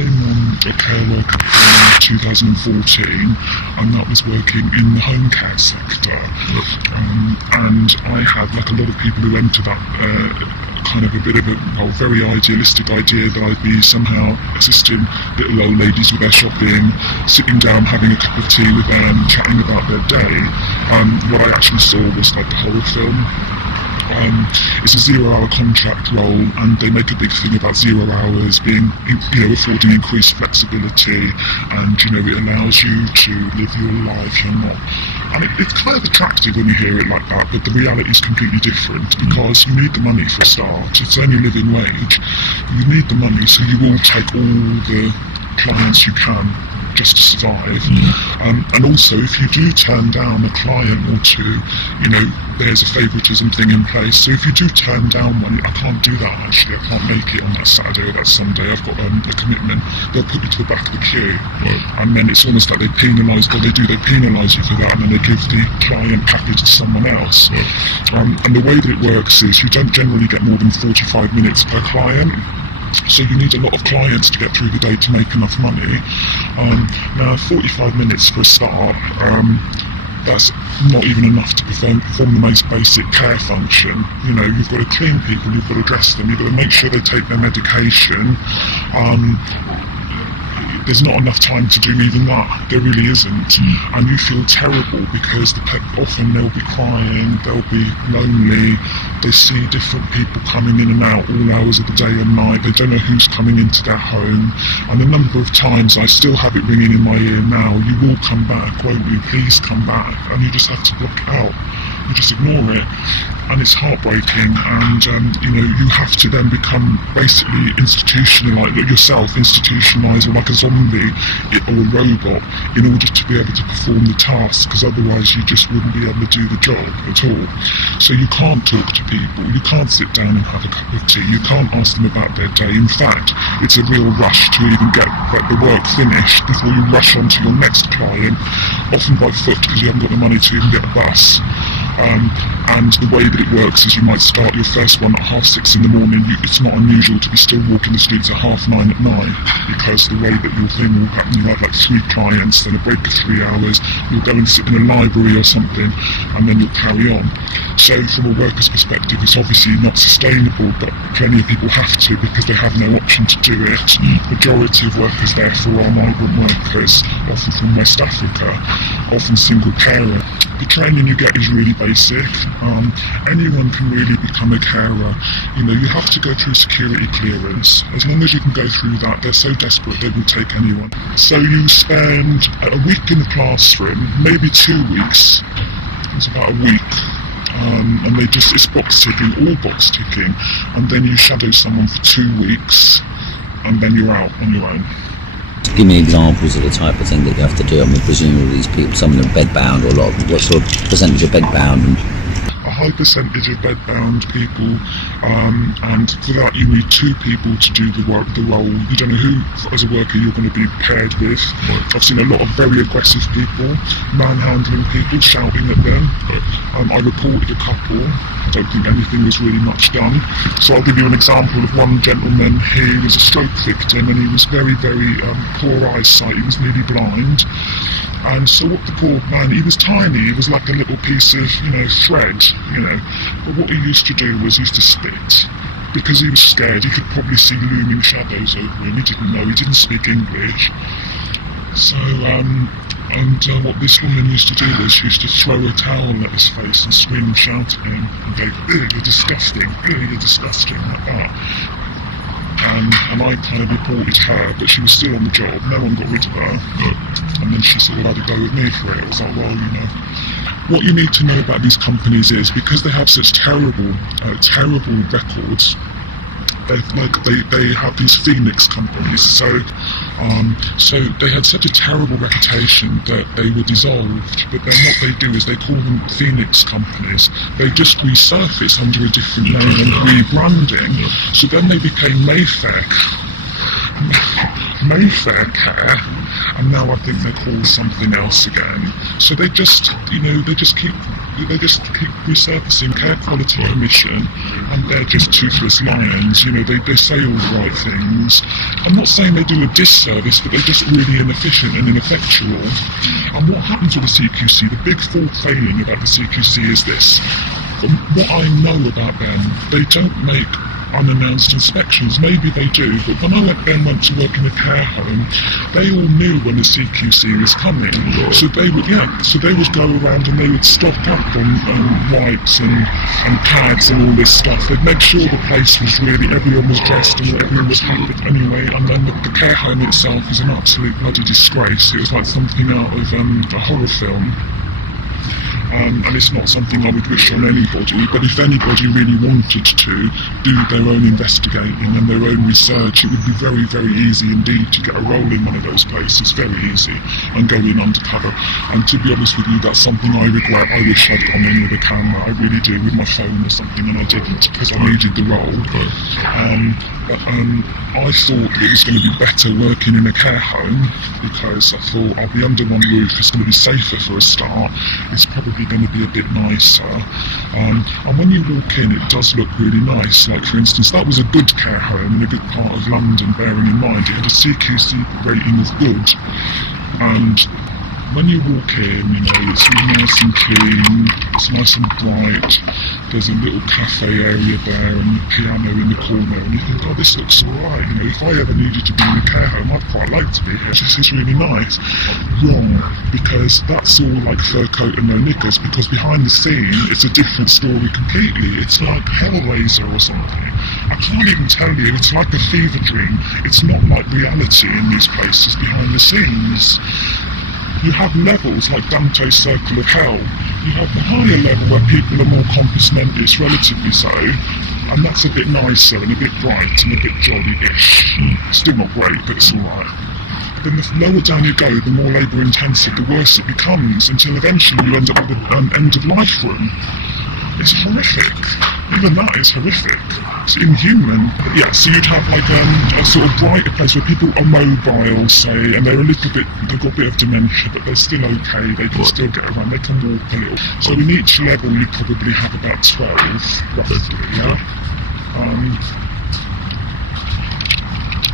came on a care worker in 2014, and that was working in the home care sector. And I had, like a lot of people who enter that, kind of a bit of a very idealistic idea that I'd be somehow assisting little old ladies with their shopping, sitting down having a cup of tea with them, chatting about their day. What I actually saw was like a horror film. It's a 0-hour contract role, and they make a big thing about 0 hours being, affording increased flexibility, and it allows you to live your life. You're not, and it's kind of attractive when you hear it like that, but the reality is completely different, because you need the money for a start. It's only living wage. You need the money, so you will take all the clients you can just to survive. And also, if you do turn down a client or two, there's a favouritism thing in place. So if you do turn down one, I can't do that actually, I can't make it on that Saturday or that Sunday, I've got a commitment, they'll put you to the back of the queue. And then it's almost like they penalise you for that, and then they give the client package to someone else. And the way that it works is you don't generally get more than 45 minutes per client. So you need a lot of clients to get through the day to make enough money. Now 45 minutes for a start, that's not even enough to perform the most basic care function. You've got to clean people, you've got to dress them, you've got to make sure they take their medication. There's not enough time to do even that. There really isn't. And you feel terrible because often they'll be crying, they'll be lonely, they see different people coming in and out all hours of the day and night, they don't know who's coming into their home. And the number of times, I still have it ringing in my ear now, you will come back, won't you? Please come back. And you just have to block it out. You just ignore it. And it's heartbreaking, and you have to then become basically institutionalised or like a zombie or a robot in order to be able to perform the task, because otherwise you just wouldn't be able to do the job at all. So you can't talk to people, you can't sit down and have a cup of tea, you can't ask them about their day. In fact, it's a real rush to even get the work finished before you rush on to your next client, often by foot because you haven't got the money to even get a bus. And the way that it works is you might start your first one at 6:30 in the morning. It's not unusual to be still walking the streets at 9:30 at night, because the way that your thing will happen, you have like 3 clients, then a break of 3 hours, you'll go and sit in a library or something, and then you'll carry on. So from a worker's perspective, it's obviously not sustainable, but plenty of people have to because they have no option to do it. Majority of workers therefore are migrant workers, often from West Africa, often single parent. The training you get is really basic. Anyone can really become a carer. You have to go through security clearance. As long as you can go through that, they're so desperate they will take anyone. So you spend a week in the classroom, maybe 2 weeks. It's about a week. And it's box ticking, all box ticking. And then you shadow someone for 2 weeks, and then you're out on your own. Give me examples of the type of thing that you have to do. I mean, presumably these people, some of them are bedbound, or what sort of percentage of bedbound? A high percentage of bedbound people, and for that you need 2 people to do the role. You don't know who, as a worker, you're going to be paired with. I've seen a lot of very aggressive people, manhandling people, shouting at them. I reported a couple. I don't think anything was really much done. So I'll give you an example of one gentleman. He was a stroke victim, and he was very, very poor eyesight. He was nearly blind. And so what the poor man, he was tiny, he was like a little piece of, thread, But what he used to do was he used to spit. Because he was scared, he could probably see looming shadows over him. He didn't know, he didn't speak English. So, what this woman used to do was she used to throw a towel at his face and scream and shout at him and go, "Ugh, you're disgusting, ugh, you're disgusting," like that. And I kind of reported her, but she was still on the job. No one got rid of her. And then she sort of had to go with me for it. I was like, well, what you need to know about these companies is because they have such terrible records. They have these Phoenix companies, so they had such a terrible reputation that they were dissolved. But then what they do is they call them Phoenix companies. They just resurface under a different name and rebranding. So then they became Mayfair Care, and now I think they're called something else again. So they just keep they just keep resurfacing care quality commission, and they're just toothless lions. You know, they say all the right things. I'm not saying they do a disservice, but they're just really inefficient and ineffectual. And what happens with the CQC, the big fault failing about the CQC is this. What I know about them, they don't make unannounced inspections. Maybe they do, but when I went to work in a care home, they all knew when the CQC was coming. So they would go around and they would stock up on wipes and pads and all this stuff. They'd make sure the place was really, everyone was dressed and everyone was happy anyway. And then the care home itself is an absolute bloody disgrace. It was like something out of a horror film. And it's not something I would wish on anybody, but if anybody really wanted to do their own investigating and their own research, it would be very, very easy indeed to get a role in one of those places, very easy, and go in undercover. And to be honest with you, that's something I regret. I wish I'd gone in with a camera, I really do, with my phone or something, and I didn't, because I needed the role. But I thought it was going to be better working in a care home, because I thought I'll be under one roof, it's going to be safer for a start, it's probably going to be a bit nicer, and when you walk in it does look really nice. Like for instance, that was a good care home in a good part of London, bearing in mind it had a CQC rating of good, and when you walk in, you know, it's really nice and clean, it's nice and bright, there's a little cafe area there and a piano in the corner, and you think, oh, this looks alright, you know, if I ever needed to be in a care home, I'd quite like to be here, this is really nice. Wrong, because that's all like fur coat and no knickers, because behind the scene, it's a different story completely. It's like Hellraiser or something. I can't even tell you, it's like a fever dream. It's not like reality in these places behind the scenes. You have levels like Dante's Circle of Hell. You have the higher level where people are more compos mentis, relatively so, and that's a bit nicer and a bit bright and a bit jolly-ish. Still not great, but it's alright. Then the lower down you go, the more labour intensive, the worse it becomes, until eventually you end up with an end-of-life room. It's horrific. Even that is horrific. It's inhuman. Yeah, so you'd have like a sort of brighter place where people are mobile, say, and they're a little bit, they've got a bit of dementia, but they're still okay, they can still get around, they can walk a little. So in each level you'd probably have about 12, roughly, yeah?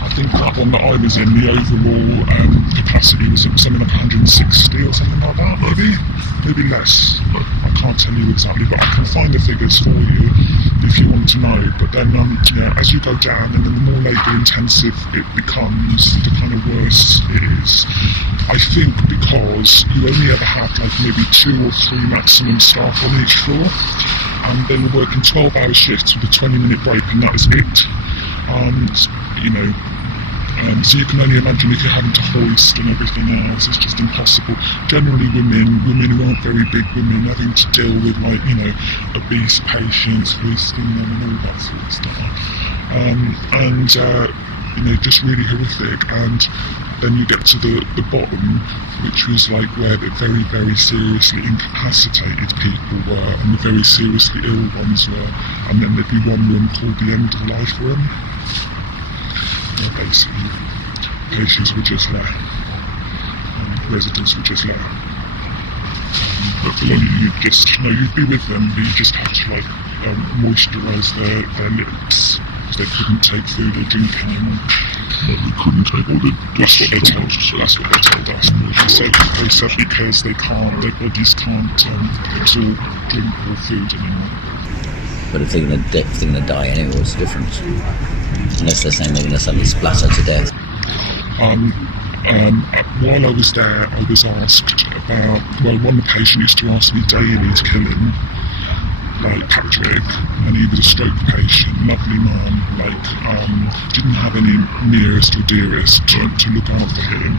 I think that one that I was in, the overall capacity was something like 160 or something like that, maybe less. I can't tell you exactly, but I can find the figures for you if you want to know. But then, yeah, as you go down, and then the more labour intensive it becomes, the kind of worse it is. I think because you only ever have like maybe 2 or 3 maximum staff on each floor, and they were working 12-hour shifts with a 20-minute break, and that is it. You know, so you can only imagine if you're having to hoist and everything else, it's just impossible. Generally women who aren't very big women, having to deal with, like, you know, obese patients, hoisting them and all that sort of stuff. You know, just really horrific. And then you get to the bottom, which was like where the very, very seriously incapacitated people were and the very seriously ill ones were. And then there'd be one room called the end-of-life room. Yeah, basically, patients were just there, residents were just there. But you'd just, you know, you'd be with them, but you just had to like moisturise their lips, because they couldn't take food or drink anymore. No, they couldn't take all the... That's what they told us. They said because their bodies can't absorb drink or food anymore. But if they're going to die anyway, what's the difference? Unless they're saying they're going to suddenly splatter to death. While I was there, I was asked about, well, one patient used to ask me daily to kill him, like Patrick, and he was a stroke patient, lovely man, like, didn't have any nearest or dearest to look after him,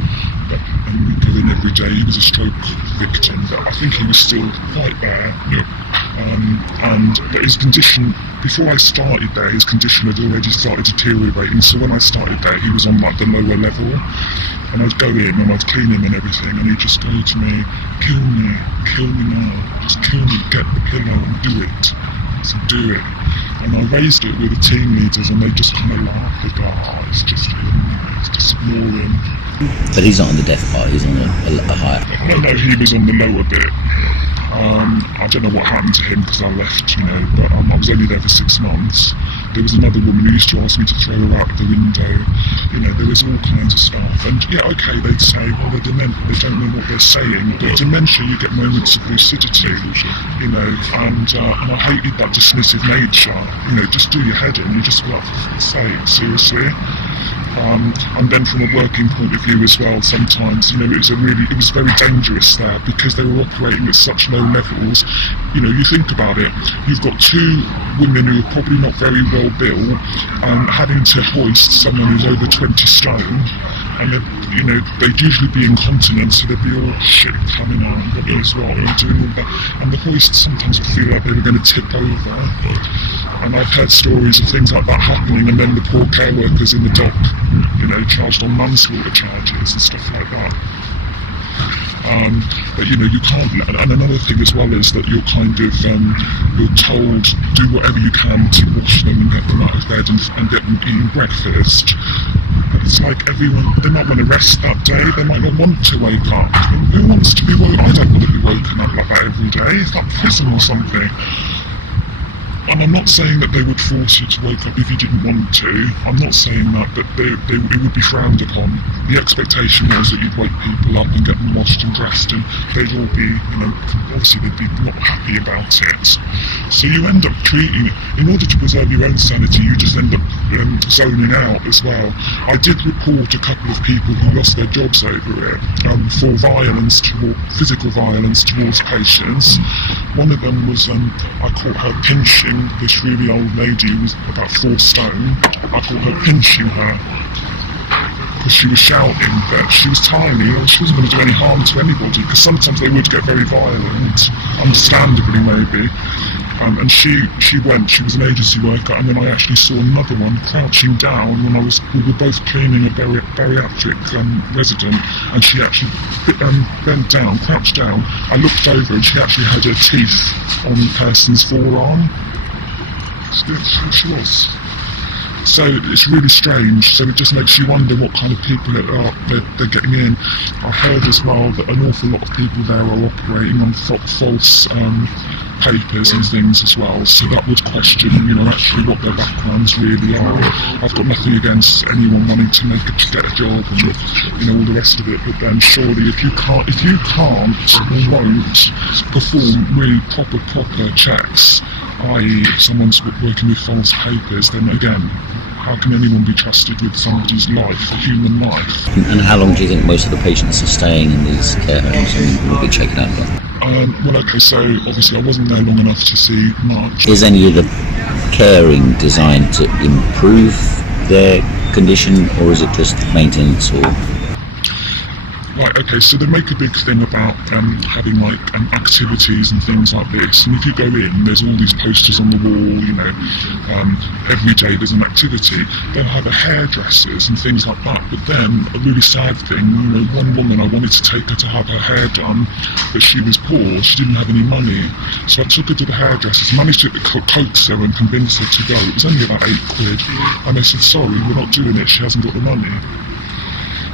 and we'd go in every day. He was a stroke victim, but I think he was still quite there. But his condition, before I started there, his condition had already started deteriorating, so when I started there, he was on like the lower level, and I'd go in and I'd clean him and everything, and he'd just go to me, kill me now, just kill me, get the pillow and do it. So do it. And I raised it with the team leaders, and they just kind of laughed. They go, oh, it's just him, it's just ignore him. But he's not on the death part, he's on a higher. No, he was on the lower bit. I don't know what happened to him because I left, but I was only there for 6 months. There was another woman who used to ask me to throw her out the window. There was all kinds of stuff. And yeah, okay, they'd say, well, they're dementia, they don't know what they're saying. But dementia, you get moments of lucidity, and I hated that dismissive nature. Just do your head in. You just be like, for fuck's sake, seriously. And then from a working point of view as well, sometimes, it was very dangerous there because they were operating at such low levels. You think about it, you've got 2 women who are probably not very well built, having to hoist someone who's over 20 stone, and they'd usually be incontinent, so there'd be all shit coming out and God knows what, and doing all that. And the hoist sometimes would feel like they were going to tip over. And I've heard stories of things like that happening, and then the poor care workers in the dock, charged on manslaughter charges and stuff like that. But you can't. And another thing as well is that you're kind of you're told do whatever you can to wash them and get them out of bed and get them eating breakfast. It's like everyone, they might want to rest that day, they might not want to wake up. And who wants to be woken? I don't want to be woken up like that every day. It's like prison or something. And I'm not saying that they would force you to wake up if you didn't want to. I'm not saying that, but it would be frowned upon. The expectation was that you'd wake people up and get them washed and dressed, and they'd all be, obviously they'd be not happy about it. So you end up treating, in order to preserve your own sanity, you just end up zoning out as well. I did report a couple of people who lost their jobs over it for physical violence towards patients. One of them was, I caught her pinching this really old lady who was about 4 stone. I caught her pinching her because she was shouting, but she was tiny and she wasn't going to do any harm to anybody, because sometimes they would get very violent, understandably maybe. And she was an agency worker, and then I actually saw another one crouching down when we were both cleaning a bariatric resident, and she actually bent down, crouched down. I looked over and she actually had her teeth on the person's forearm. She was. So it's really strange. So it just makes you wonder what kind of people they're getting in. I heard as well that an awful lot of people there are operating on false papers and things as well. So that would question, actually what their backgrounds really are. I've got nothing against anyone wanting to get a job and all the rest of it. But then surely if you can't or won't perform really proper checks, i.e. if someone's working with false papers, then again, how can anyone be trusted with somebody's life, a human life? And how long do you think most of the patients are staying in these care homes and will be checked out again? So obviously I wasn't there long enough to see much. Is any of the caring designed to improve their condition, or is it just maintenance? Or Right, okay, so they make a big thing about having activities and things like this, and if you go in, there's all these posters on the wall, every day there's an activity. They'll have hairdressers and things like that, but then a really sad thing, one woman, I wanted to take her to have her hair done, but she was poor, she didn't have any money, so I took her to the hairdressers, managed to coax her and convince her to go. It was only about £8, and they said, sorry, we're not doing it, she hasn't got the money.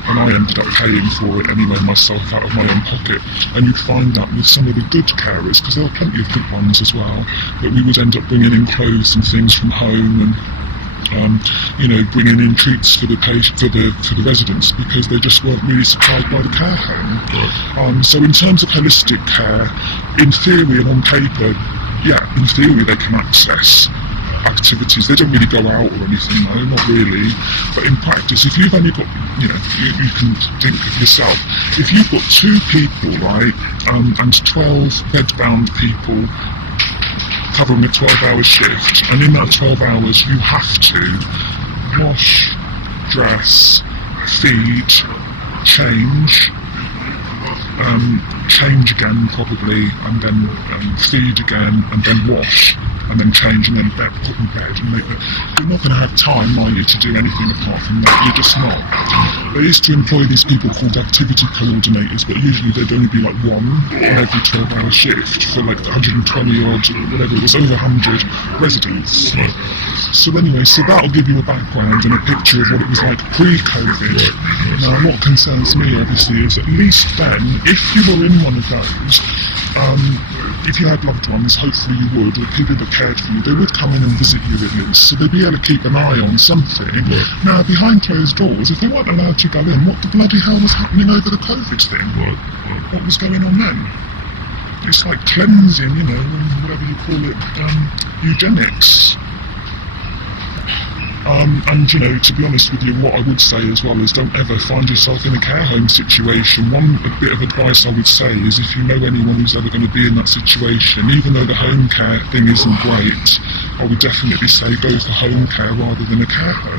And I ended up paying for it anyway myself out of my own pocket. And you'd find that with some of the good carers, because there were plenty of good ones as well, but we would end up bringing in clothes and things from home, and bringing in treats for the residents, because they just weren't really supplied by the care home. So in terms of holistic care, in theory and on paper, in theory they can access activities. They don't really go out or anything, no, not really. But in practice, if you've only got, you can think of yourself. If you've got 2 people, right, and 12 bedbound people covering a 12-hour shift, and in that 12 hours you have to wash, dress, feed, change again probably, and then feed again, and then wash, and then change, and then put in bed, and you're not going to have time, are you, to do anything apart from that? You're just not. They used to employ these people called activity coordinators, but usually they'd only be one on every 12-hour shift for 120 odd, whatever, it was over 100 residents. So anyway, so that'll give you a background and a picture of what it was like pre-COVID. Now, what concerns me, obviously, is at least then, if you were in one of those, if you had loved ones, hopefully you would, or people that cared for you, they would come in and visit you at least, so they'd be able to keep an eye on something. Right. Now, behind closed doors, if they weren't allowed to go in, what the bloody hell was happening over the COVID thing? Right. What was going on then? It's like cleansing, you know, whatever you call it, eugenics. And, you know, to be honest with you, what I would say as well is don't ever find yourself in a care home situation. One bit of advice I would say is if you know anyone who's ever going to be in that situation, even though the home care thing isn't great, I would definitely say go for home care rather than a care home.